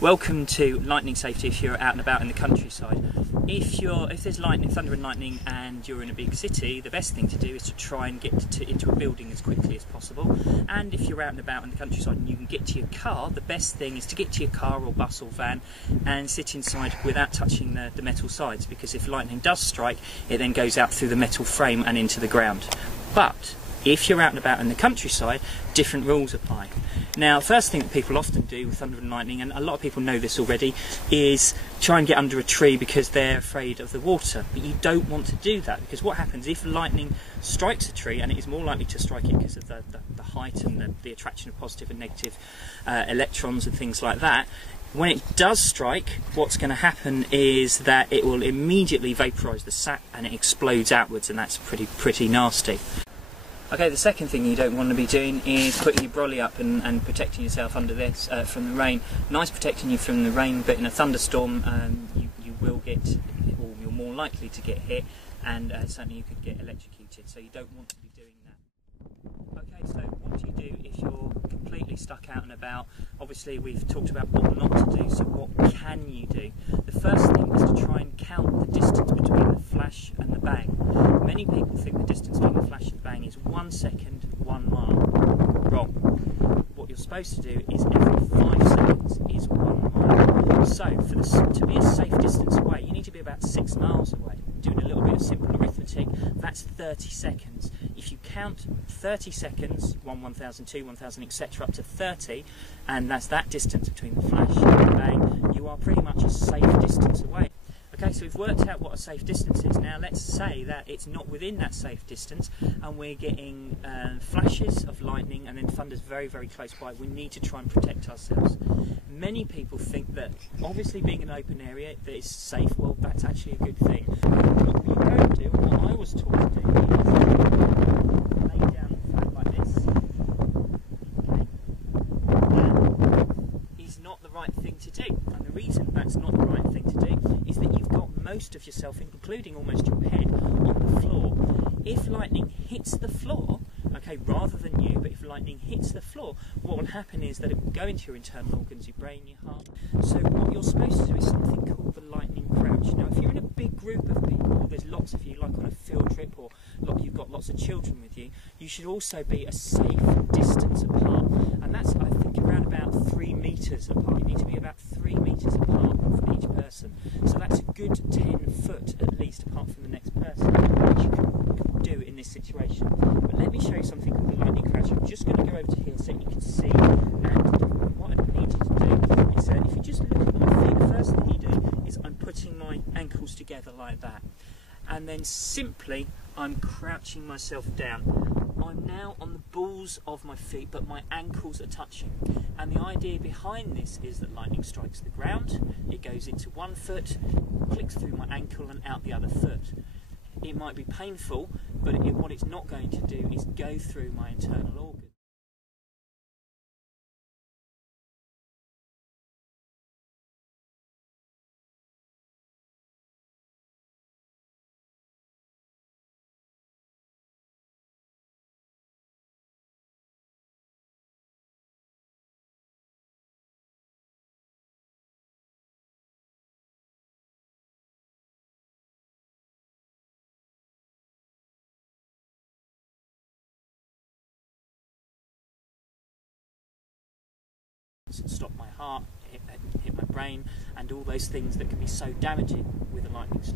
Welcome to lightning safety if you're out and about in the countryside. If there's lightning, thunder and lightning and you're in a big city, the best thing to do is to try and get into a building as quickly as possible. And if you're out and about in the countryside and you can get to your car, the best thing is to get to your car or bus or van and sit inside without touching the metal sides, because if lightning does strike, it then goes out through the metal frame and into the ground. But if you're out and about in the countryside, different rules apply. Now, first thing that people often do with thunder and lightning, and a lot of people know this already, is try and get under a tree because they're afraid of the water. But you don't want to do that, because what happens if lightning strikes a tree, and it is more likely to strike it because of the height and the attraction of positive and negative electrons and things like that. When it does strike, what's going to happen is that it will immediately vaporise the sap and it explodes outwards, and that's pretty nasty. Okay, the second thing you don't want to be doing is putting your brolly up and protecting yourself under this from the rain. Nice protecting you from the rain, but in a thunderstorm you will get, or you're more likely to get hit, and certainly you could get electrocuted, so you don't want to be doing that. Okay, so what do you do if you're completely stuck out and about? Obviously we've talked about what not to do, so what can you do? The first thing is to try and count the distance between the flash and the bang. Many people think the distance between the flash and the bang is 1 second, 1 mile. Wrong. What you're supposed to do is every 5 seconds is 1 mile. So to be a safe distance away, you need to be about 6 miles away. Doing a little bit of simple arithmetic, that's 30 seconds. If you count 30 seconds, 1, 1000, 2, 1000, etc. up to 30, and that's that distance between the flash and the bang, you are pretty much a safe distance away. Okay, so we've worked out what a safe distance is. Now let's say that it's not within that safe distance and we're getting flashes of lightning and then thunder's very, very close by. We need to try and protect ourselves. Many people think that obviously being in an open area that is safe, well, that's actually a good thing. What you don't do, and what I was taught to do, is lay down flat like this. Okay? That is not the right thing to do. And the reason that's not the right thing to do is that you've got most of yourself, including almost your head, on the floor. If lightning hits the floor, okay, rather than you, but if lightning hits the floor, what will happen is that it will go into your internal organs, your brain, your heart. So what you're supposed to do is something called the lightning crouch. Now, if you're in a big group of people, there's lots of you, like on a field trip, or you've got lots of children with you, you should also be a safe distance apart. And that's, I think, around about 3 metres apart. You need to be about 3 metres apart from each person. So that's a good 10 foot at least apart from the next person, which you can do in this situation. But let me show you something called the lightning crouch. I'm just going to go over to here so you can see. And what I need you to do is if you just look at my feet, the first thing you do is I'm putting my ankles together like that. And then simply I'm crouching myself down. I'm now on the balls of my feet, but my ankles are touching. And the idea behind this is that lightning strikes the ground, it goes into one foot, clicks through my ankle and out the other foot. It might be painful, but what it's not going to do is go through my internal organs. Stop my heart, hit my brain, and all those things that can be so damaging with a lightning storm.